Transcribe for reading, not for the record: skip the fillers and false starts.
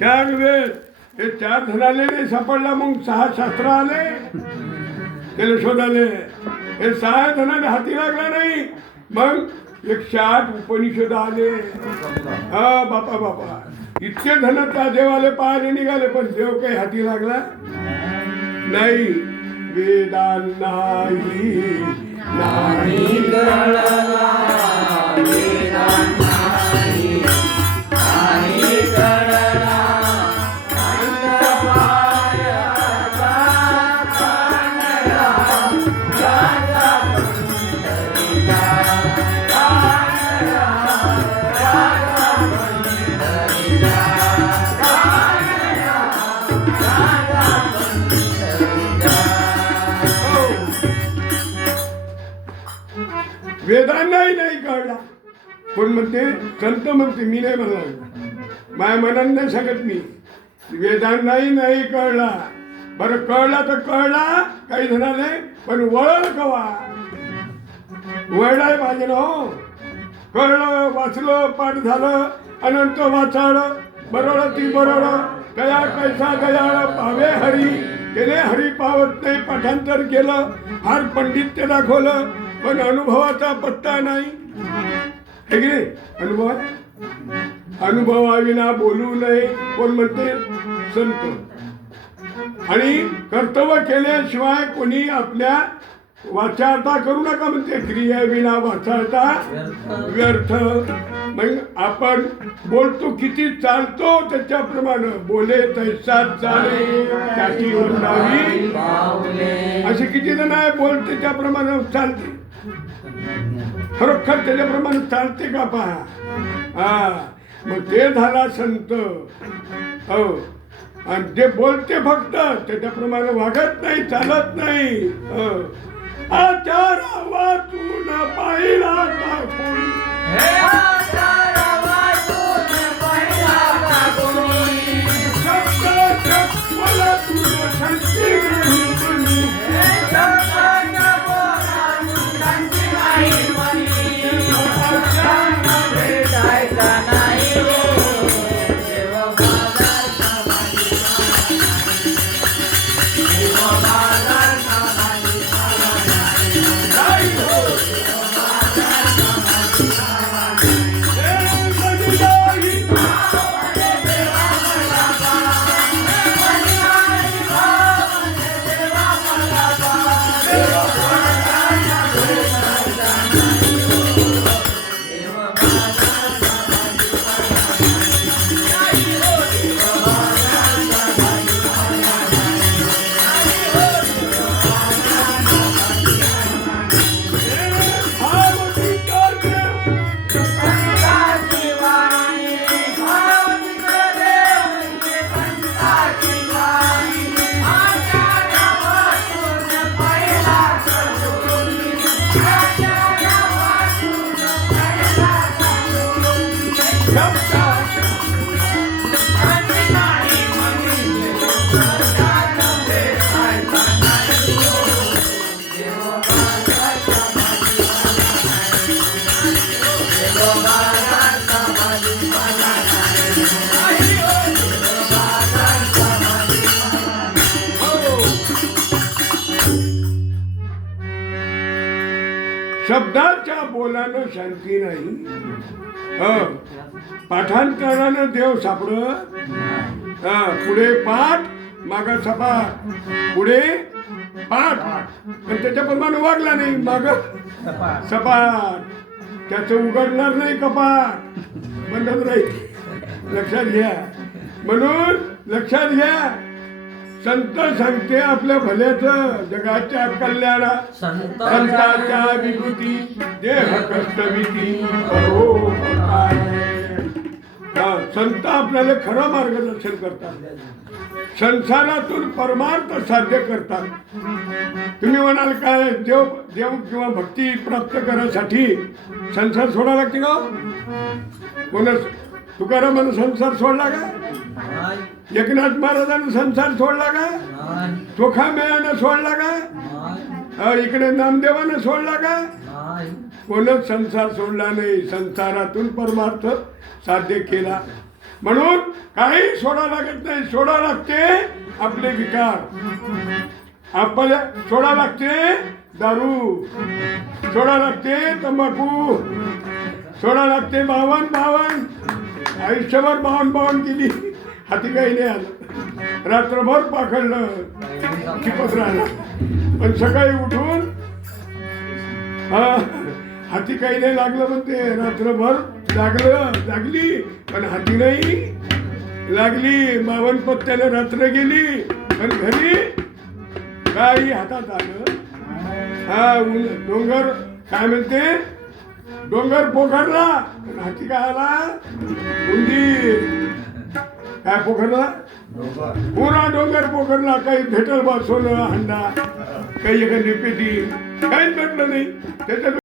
चार वेद हे चार धनाले नाही सापडला, मग सहा शास्त्र आले त्याला शोधाले. हे सहा धनाले हाती लागला नाही, मग 108 उपनिषद आले. हा बापा बापा, इतके धन त्या देवाले पाहायला निघाले, पण देव काही हाती लागला नाही. वेदांना नाही कळला, वेदांना नाही कळला, अंतपायाचा कानडा, राजा पंढरीचा कानडा, राजा पंढरीचा कानडा, राजा पंढरीचा. वेदांनाही नाही कळला. कोण म्हणते? संत म्हणते, मी नाही म्हणला, माझ्या मनाने नाही सांगत मी. वेदांनाही नाही कळला. बरं कळला तर कळला काही जणांना, पण वळल कवा? वळलाय पाहिजे ना हो. कळलं, वाचलं, पाठ झालं, अनंत वाचाळं, बरोबर ती बरोबर कया कैसा गयाळ पावे हरी, केले हरी पावत नाही. पाठांतर केलं, फार पंडित्य दाखवलं, पण अनुभवाचा पत्ता नाही. हे की नाही? अनुभवाविना बोलू नये. कोण म्हणते? संत. आणि कर्तव्य केल्याशिवाय कोणी आपल्या वाचाळता करू नका म्हणते. क्रियाविना वाचाळता व्यर्थ. मग आपण बोलतो किती, चालतो त्याच्याप्रमाणे. बोले तैसा चाले त्याची वर्णावी, असे किती जण आहे बोलते त्याप्रमाणे चालते. खरोखर त्याच्याप्रमाणे चालते का पहा. हा, मग ते झाला संत. हो, आणि जे बोलते फक्त त्याच्याप्रमाणे वागत नाही, चालत नाही. आचार वाचून पाहिला का कोणी, शब्द बोला तुझं शांती नाही. शब्दाच्या बोलानं शांती नाही. पाठांतरानं देव सापडत. पुढे पाठ, माग सपाट. पुढे पाठ, पण त्याच्याप्रमाणे वागला नाही, माग सपाट. त्याचं उघडणार नाही कपाट, बंदच राहील. लक्षात घ्या. म्हणून लक्षात घ्या, संत सांगते आपल्या भल्याचं, जगाच्या कल्याणा. संतांच्या विभूती देह कष्टविती करो. संत आपल्याला खरं मार्गदर्शन करतात, संसारातून परमार्थ साध्य करतात. तुम्ही म्हणाल काय, देव देव किंवा भक्ती प्राप्त करण्यासाठी संसार सोडा लागते का? कोण तुकारामानं संसार सोडला का? एकनाथ महाराजांनी संसार सोडला का? चोखामेळानं सोडला का? इकडे नामदेवानं सोडला का? कोणच संसार सोडला नाही. संसारातून परमार्थ साध्य केला. म्हणून काही सोडा लागत नाही. सोडा लागते आपले विकार, आपल्या सोडा लागते दारू, सोडा लागते तंबाखू, सोडा लागते बावन आयुष्यभर बावन केली, हाती काही नाही आलं, रात्रभर पाखडलं चिपत राहिलं, पण सकाळी उठून हाती काही नाही लागलं, म्हणते रात्रभर जागली पण हाती नाही लागली. 52 पत्त्याला रात्र गेली पण घरी काही हातात आलं. डोंगर काय म्हणते, डोंगर पोखरला हाती काय आला, उंदीर. काय पोखरला, पुरा डोंगर पोखरला. काही भेटल बा सोनं हंडा, काही एखादी पेटी, काहीच भेटलं नाही. त्याच्यात